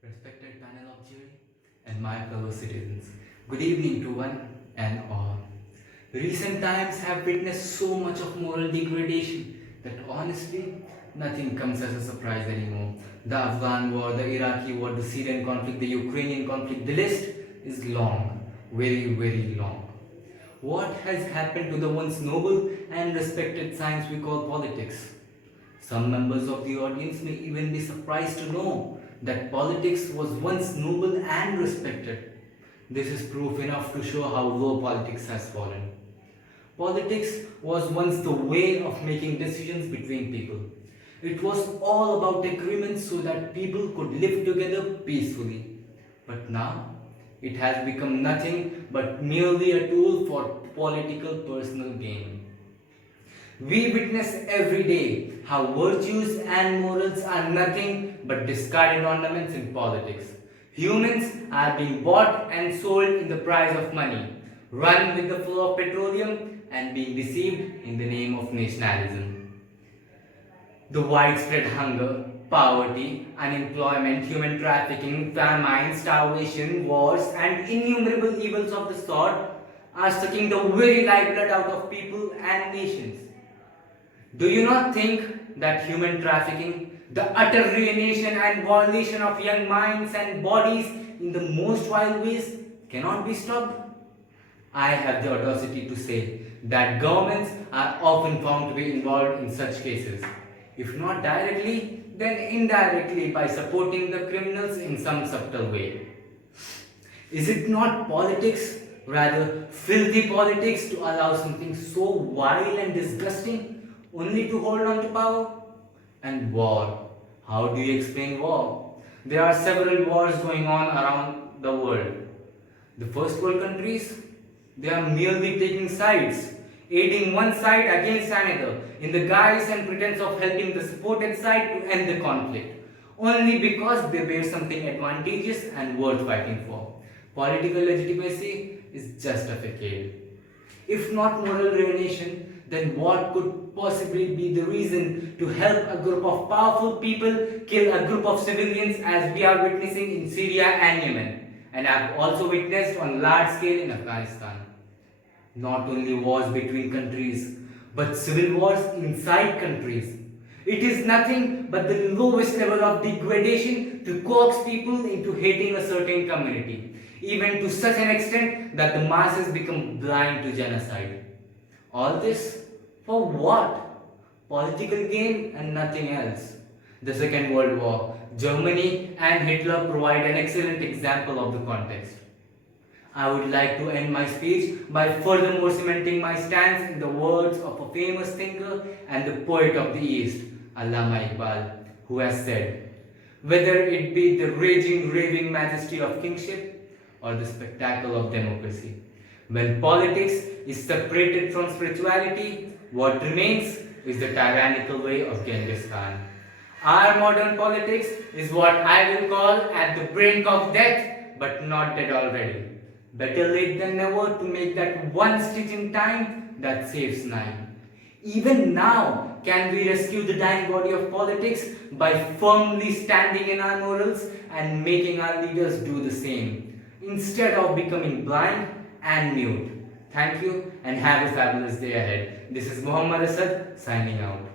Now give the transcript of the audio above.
Respected panel of jury and my fellow citizens, good evening to one and all. Recent times have witnessed so much of moral degradation that honestly nothing comes as a surprise anymore. The Afghan war, the Iraqi war, the Syrian conflict, the Ukrainian conflict, the list is long, very long. What has happened to the once noble and respected science we call politics? Some members of the audience may even be surprised to know that politics was once noble and respected. This is proof enough to show how low politics has fallen. Politics was once the way of making decisions between people. It was all about agreements so that people could live together peacefully. But now, it has become nothing but merely a tool for political personal gain. We witness every day how virtues and morals are nothing but discarded ornaments in politics. Humans are being bought and sold in the price of money, run with the flow of petroleum, and being deceived in the name of nationalism. The widespread hunger, poverty, unemployment, human trafficking, famine, starvation, wars, and innumerable evils of the sort are sucking the very lifeblood out of people and nations. Do you not think that human trafficking, the utter ruination and violation of young minds and bodies in the most vile ways cannot be stopped? I have the audacity to say that governments are often found to be involved in such cases, if not directly, then indirectly by supporting the criminals in some subtle way. Is it not politics, rather filthy politics, to allow something so vile and disgusting only to hold on to power? And war. How do you explain war? There are several wars going on around the world. The first world countries, they are merely taking sides, aiding one side against another in the guise and pretense of helping the supported side to end the conflict, only because they bear something advantageous and worth fighting for. Political legitimacy is just a facade. If not moral ruination, then what could possibly be the reason to help a group of powerful people kill a group of civilians as we are witnessing in Syria and Yemen, and have also witnessed on large scale in Afghanistan? Not only wars between countries, but civil wars inside countries. It is nothing but the lowest level of degradation to coax people into hating a certain community, even to such an extent that the masses become blind to genocide. All this for what? Political gain and nothing else. The Second World War, Germany and Hitler provide an excellent example of the context. I would like to end my speech by furthermore cementing my stance in the words of a famous thinker and the poet of the East, Allama Iqbal, who has said, "Whether it be the raging, raving majesty of kingship or the spectacle of democracy, when politics is separated from spirituality, what remains is the tyrannical way of Genghis Khan." Our modern politics is what I will call at the brink of death, but not dead already. Better late than never to make that one stitch in time that saves nine. Even now, can we rescue the dying body of politics by firmly standing in our morals and making our leaders do the same, instead of becoming blind and mute. Thank you and have a fabulous day ahead. This is Muhammad Asad signing out.